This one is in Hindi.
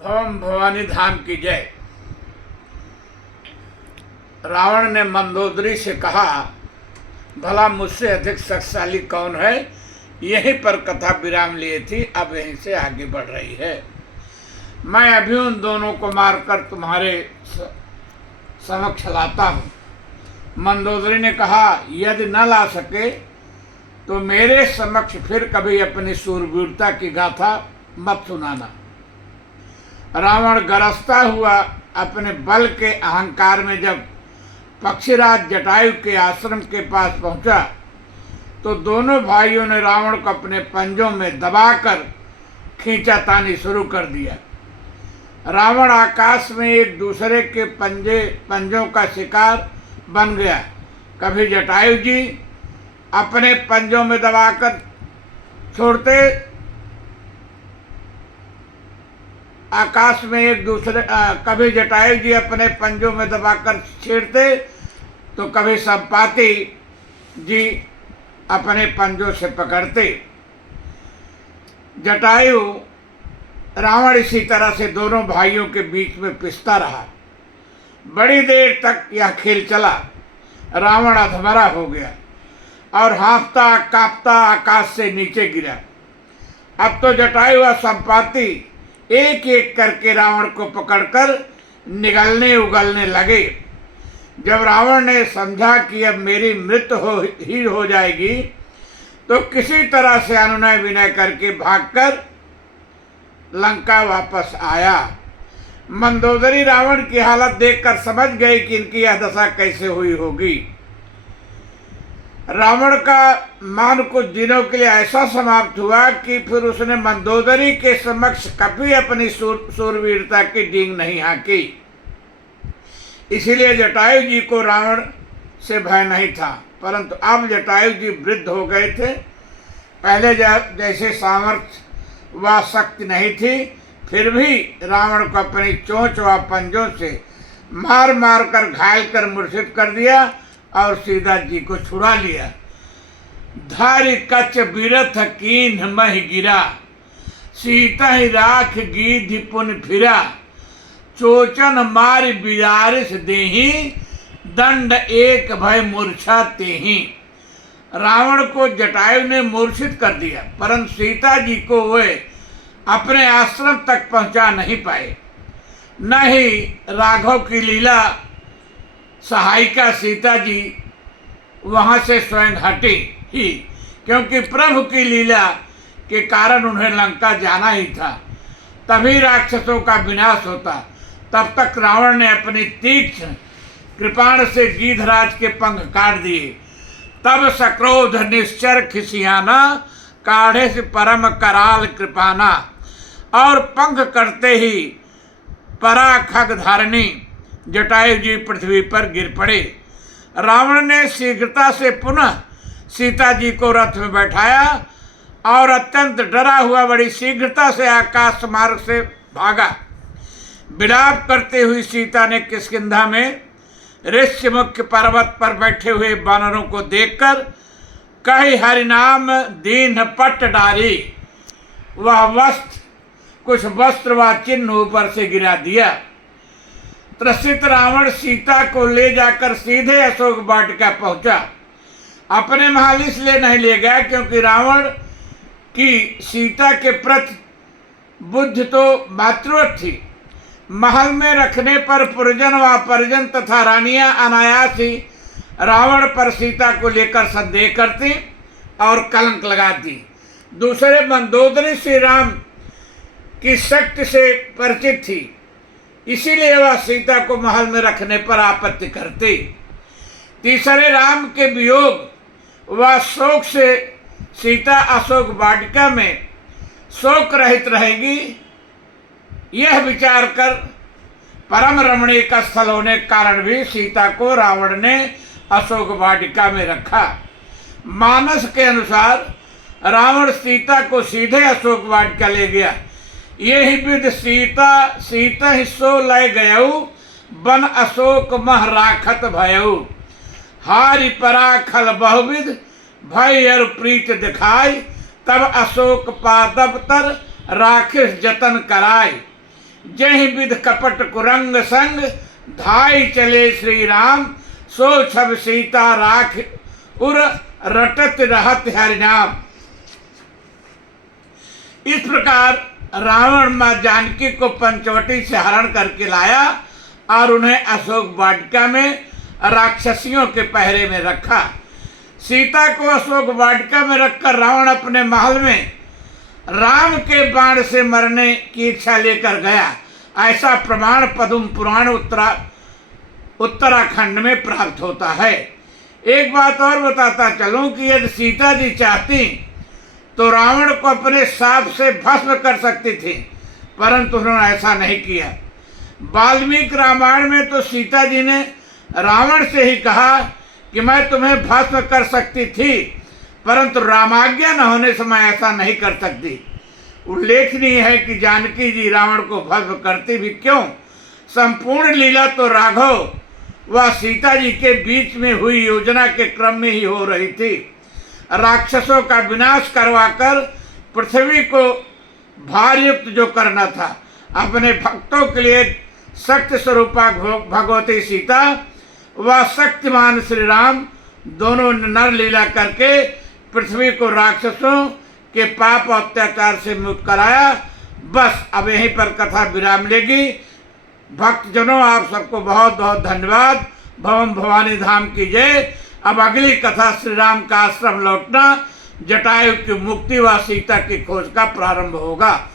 भवम भवानी धाम की जय। रावण ने मंदोदरी से कहा, भला मुझसे अधिक शक्तिशाली कौन है। यहीं पर कथा विराम लिए थी, अब यहीं से आगे बढ़ रही है। मैं अभी उन दोनों को मारकर तुम्हारे समक्ष लाता हूँ। मंदोदरी ने कहा, यदि न ला सके तो मेरे समक्ष फिर कभी अपनी सूरवीरता की गाथा मत सुनाना। रावण गरजता हुआ अपने बल के अहंकार में जब पक्षीराज जटायु के आश्रम के पास पहुंचा तो दोनों भाइयों ने रावण को अपने पंजों में दबाकर खींचातानी शुरू कर दिया। रावण आकाश में एक दूसरे के पंजों का शिकार बन गया। कभी जटायु जी अपने पंजों में दबाकर छोड़ते, आकाश में एक दूसरे कभी जटायु जी अपने पंजों में दबाकर छेड़ते तो कभी संपाति जी अपने पंजों से पकड़ते। जटायु रावण इसी तरह से दोनों भाइयों के बीच में पिसता रहा। बड़ी देर तक यह खेल चला। रावण अधमरा हो गया और हाँफता कांपता आकाश से नीचे गिरा। अब तो जटायु और संपाति एक एक करके रावण को पकड़कर निगलने उगलने लगे। जब रावण ने समझा कि अब मेरी मृत्यु हो जाएगी तो किसी तरह से अनुनय विनय करके भागकर लंका वापस आया। मंदोदरी रावण की हालत देखकर समझ गई कि इनकी यह दशा कैसे हुई होगी। रावण का मान कुछ दिनों के लिए ऐसा समाप्त हुआ कि फिर उसने मंदोदरी के समक्ष कभी अपनी सूरवीरता की डींग नहीं हाँकी। इसीलिए जटायु जी को रावण से भय नहीं था, परंतु अब जटायु जी वृद्ध हो गए थे। पहले जैसे सामर्थ्य व शक्ति नहीं थी, फिर भी रावण को अपनी चोंच व पंजों से मार मार कर घायल कर मूर्छित कर दिया और सीता जी को छुड़ा लिया। धारी कच बिरथ कीन्ह मह गिरा, सीता ही राख गीधि पुन फिरा, चोचन मार बिरारिस देही, दंड एक भय मूर्छा तेही। रावण को जटायु ने मूर्छित कर दिया, परंतु सीता जी को वे अपने आश्रम तक पहुंचा नहीं पाए। न ही राघव की लीला सहायिका सीता जी वहां से स्वयं हटी ही, क्योंकि प्रभु की लीला के कारण उन्हें लंका जाना ही था, तभी राक्षसों का विनाश होता। तब तक रावण ने अपनी तीक्ष्ण कृपाण से गीधराज के पंख काट दिए। तब सक्रोध निश्चर खिसियाना, काढ़े से परम कराल कृपाना, और पंख करते ही परा खग धारणी जटायु जी पृथ्वी पर गिर पड़े। रावण ने शीघ्रता से पुनः सीता जी को रथ में बैठाया और अत्यंत डरा हुआ बड़ी शीघ्रता से आकाश मार्ग से भागा। विलाप करते हुई सीता ने किष्किंधा में ऋष्य मुख्य पर्वत पर बैठे हुए वानरों को देखकर कही हरिनाम दीन पट डारी, वह कुछ वस्त्र व चिन्ह ऊपर से गिरा दिया। त्रसित रावण सीता को ले जाकर सीधे अशोक वाटिका पहुंचा। अपने महल इसलिए नहीं ले गया क्योंकि रावण की सीता के प्रति बुद्धि तो मातृवत थी। महल में रखने पर पुरजन व परिजन तथा रानियां अनायास ही रावण पर सीता को लेकर संदेह करती और कलंक लगाती। दूसरे मंदोदरी श्री राम की शक्ति से परिचित थी, इसीलिए वह सीता को महल में रखने पर आपत्ति करती। तीसरे राम के वियोग व शोक से सीता अशोक वाटिका में शोक रहित रहेगी, यह विचार कर परम रमणीय का स्थल होने के कारण भी सीता को रावण ने अशोक वाटिका में रखा। मानस के अनुसार रावण सीता को सीधे अशोक वाटिका ले गया। यही विध सीता ही सो लय गयऊ, बन अशोक मह राखत भयऊ। हारि पराखल बहुविध, भय और प्रीत दिखाई, तब अशोक पादप तर राखिस जतन कराय। जहि विध कपट कुरंग संग, धाई चले श्री राम, सो छब सीता राख उर, रटत रहत हरि नाम। इस प्रकार रावण मां जानकी को पंचवटी से हरण करके लाया और उन्हें अशोक वाटिका में राक्षसियों के पहरे में रखा। सीता को अशोक वाटिका में रखकर रावण अपने महल में राम के बाण से मरने की इच्छा लेकर गया। ऐसा प्रमाण पद्म पुराण उत्तराखंड में प्राप्त होता है। एक बात और बताता चलूं कि यदि सीता जी चाहती तो रावण को अपने शाप से भस्म कर सकती थी, परंतु उन्होंने ऐसा नहीं किया। वाल्मीकि रामायण में तो सीता जी ने रावण से ही कहा कि मैं तुम्हें भस्म कर सकती थी, परंतु रामाज्ञा न होने से मैं ऐसा नहीं कर सकती। उल्लेखनीय है कि जानकी जी रावण को भस्म करती भी क्यों? संपूर्ण लीला तो राघव व सीता जी के बीच में हुई योजना के क्रम में ही हो रही थी। राक्षसों का विनाश करवाकर पृथ्वी को भारयुक्त जो करना था, अपने भक्तों के लिए शक्ति स्वरूपा भगवती सीता व शक्तिमान श्री राम दोनों नर लीला करके पृथ्वी को राक्षसों के पाप और अत्याचार से मुक्त कराया। बस अब यहीं पर कथा विराम लेगी। भक्तजनों, आप सबको बहुत बहुत धन्यवाद। भवन भवानी धाम की जय। अब अगली कथा श्री राम का आश्रम लौटना, जटायु की मुक्ति व सीता की खोज का प्रारंभ होगा।